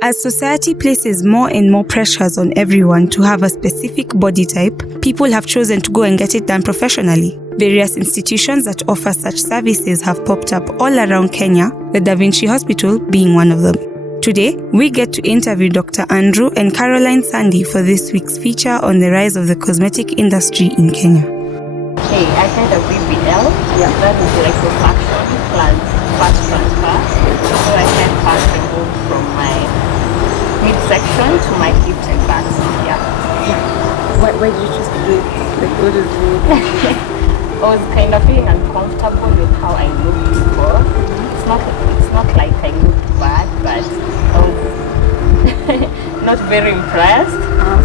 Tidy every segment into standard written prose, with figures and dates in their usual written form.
As society places more and more pressures on everyone to have a specific body type, people have chosen to go and get it done professionally. Various institutions that offer such services have popped up all around Kenya, the Da Vinci Hospital being one of them. Today, we get to interview Dr. Andrew and Caroline Sandy for this week's feature on the rise of the cosmetic industry in Kenya. Hey, I had a BBL. Yeah. That is liposuction plus fat transfer. So I had fat removed from my midsection to my hips and backs. Yeah. Why did you choose to do it? Like, what is it? I was kind of feeling uncomfortable with how I looked before. It's not like I looked bad, but I was not very impressed.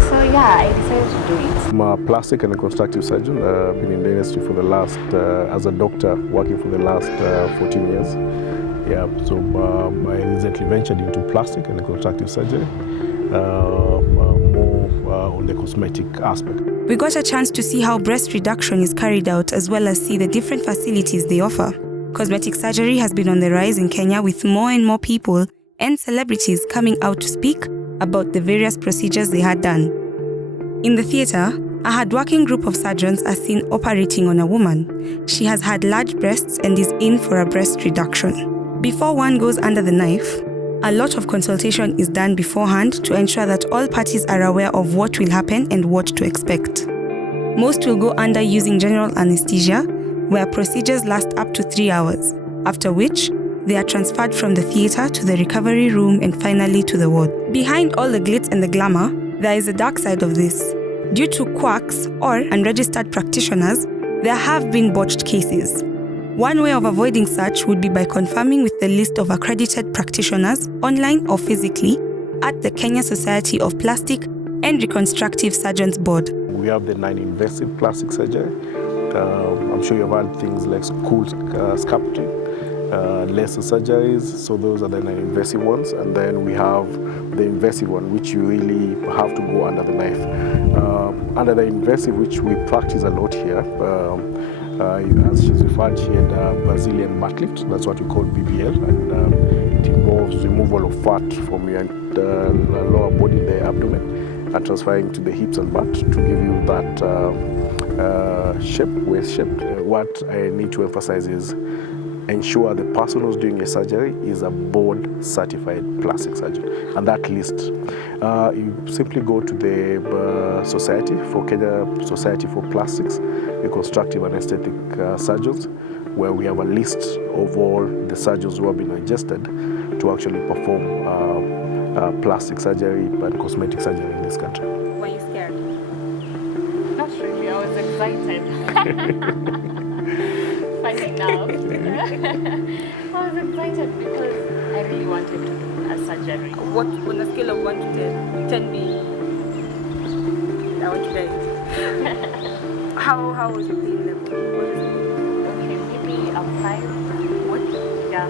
So yeah, I decided to do it. I'm a plastic and reconstructive surgeon. I've been in the industry for the last, as a doctor, working for the last 14 years. Yeah, so I recently ventured into plastic and reconstructive surgery, more on the cosmetic aspect. We got a chance to see how breast reduction is carried out, as well as see the different facilities they offer. Cosmetic surgery has been on the rise in Kenya, with more and more people and celebrities coming out to speak about the various procedures they had done. In the theatre, a hardworking group of surgeons are seen operating on a woman. She has had large breasts and is in for a breast reduction. Before one goes under the knife, a lot of consultation is done beforehand to ensure that all parties are aware of what will happen and what to expect. Most will go under using general anesthesia, where procedures last up to 3 hours, after which they are transferred from the theatre to the recovery room and finally to the ward. Behind all the glitz and the glamour, there is a dark side of this. Due to quacks or unregistered practitioners, there have been botched cases. One way of avoiding such would be by confirming with the list of accredited practitioners, online or physically, at the Kenya Society of Plastic and Reconstructive Surgeons Board. We have the non-invasive plastic surgery. I'm sure you've had things like cool sculpting, laser surgeries, so those are the non-invasive ones. And then we have the invasive one, which you really have to go under the knife. Under the invasive, which we practice a lot here, as she's referred, she had a Brazilian butt lift. That's what we call BBL, and it involves removal of fat from your lower body, the abdomen, and transferring to the hips and butt to give you that shape, waist shape. What I need to emphasize is ensure the person who's doing a surgery is a board-certified plastic surgeon, and that list. You simply go to the society for Kenya Society for Plastics, Reconstructive and Aesthetic Surgeons, where we have a list of all the surgeons who have been registered to actually perform plastic surgery and cosmetic surgery in this country. Were you scared? Not really, I was excited. Funny now. I was excited because I really wanted to do a surgery. What, on a scale of 1 to 10, 10 being I want to die. How was your pain level? Okay, maybe a 5. What? Yeah.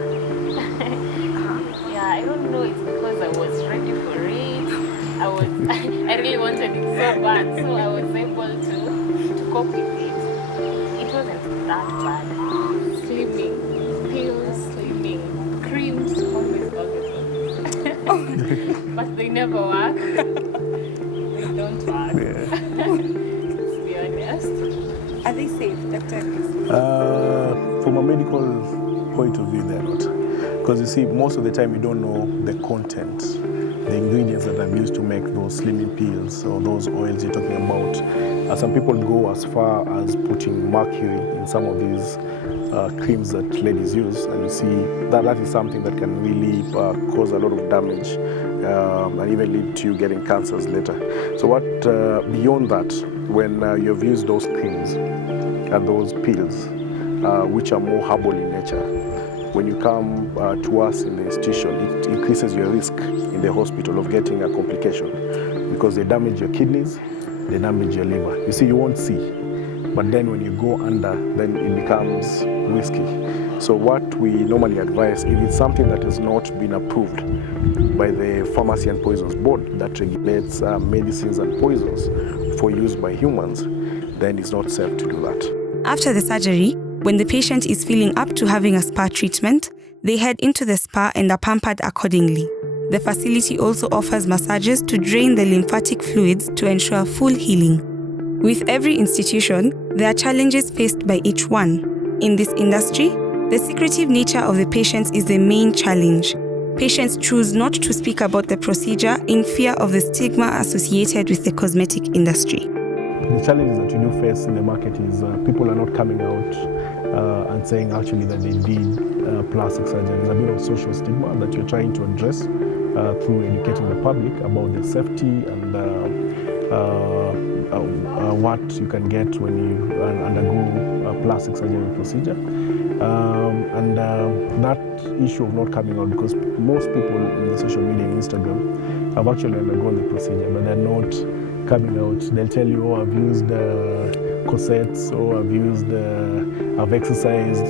Yeah, I don't know, it's because I was ready for it. I really wanted it so bad, so I was able to cope with it. It wasn't that bad. Slimming, pills, slimming, creams, always. But they never work. They don't work. Yeah. Let's be honest. Are they safe, Doctor? From a medical point of view, they're not. Because you see, most of the time you don't know the content, the ingredients that are used to make those slimming pills or those oils you're talking about. Some people go as far as putting mercury in some of these creams that ladies use, and you see that is something that can really cause a lot of damage and even lead to you getting cancers later. So beyond that, when you've used those creams and those pills, which are more herbal in nature, when you come to us in the institution, it increases your risk in the hospital of getting a complication because they damage your kidneys, they damage your liver. You see, you won't see, but then when you go under, then it becomes risky. So what we normally advise, if it's something that has not been approved by the Pharmacy and Poisons Board that regulates medicines and poisons for use by humans, then it's not safe to do that. After the surgery, when the patient is feeling up to having a spa treatment, they head into the spa and are pampered accordingly. The facility also offers massages to drain the lymphatic fluids to ensure full healing. With every institution, there are challenges faced by each one. In this industry, the secretive nature of the patients is the main challenge. Patients choose not to speak about the procedure in fear of the stigma associated with the cosmetic industry. The challenges that you do face in the market is people are not coming out and saying actually that they did plastic surgery. There's a bit of social stigma that you're trying to address through educating the public about the safety and what you can get when you undergo a plastic surgery procedure. That issue of not coming out, because most people in the social media and Instagram have actually undergone the procedure, but they're not coming out. They'll tell you, oh, I've used corsets, or I've exercised.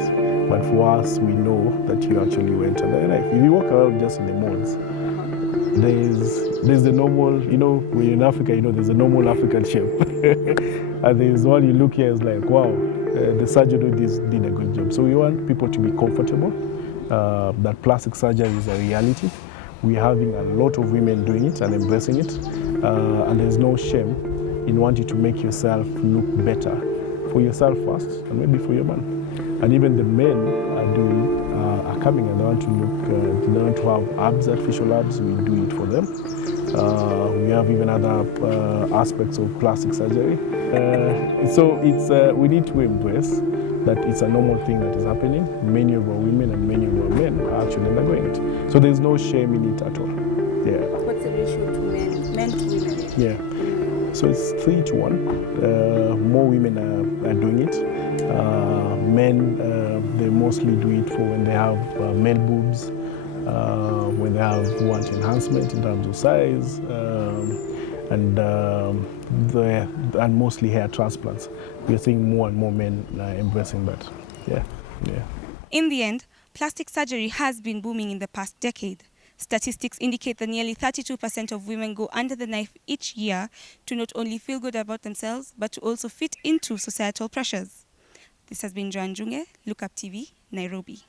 But for us, we know that you actually went to the life. If you walk around just in the malls, there's the normal, when you're in Africa, there's a normal African shape. And there's one you look here, is like, wow, the surgeon did a good job. So we want people to be comfortable, that plastic surgery is a reality. We're having a lot of women doing it and embracing it. And there's no shame in wanting to make yourself look better for yourself first, and maybe for your man. And even the men are coming and they want to look, they want to have abs, artificial abs, we do it for them. We have even other aspects of plastic surgery. So we need to embrace that it's a normal thing that is happening. Many of our women and many of our men are actually undergoing it. So there's no shame in it at all. Yeah. What's the ratio to men to women? Yeah. So it's 3-to-1. More women are doing it. Men, they mostly do it for when they have male boobs, when they want enhancement in terms of size, and mostly hair transplants. We're seeing more and more men embracing that. Yeah. In the end, plastic surgery has been booming in the past decade. Statistics indicate that nearly 32% of women go under the knife each year to not only feel good about themselves, but to also fit into societal pressures. This has been Joan Junge, Look Up TV, Nairobi.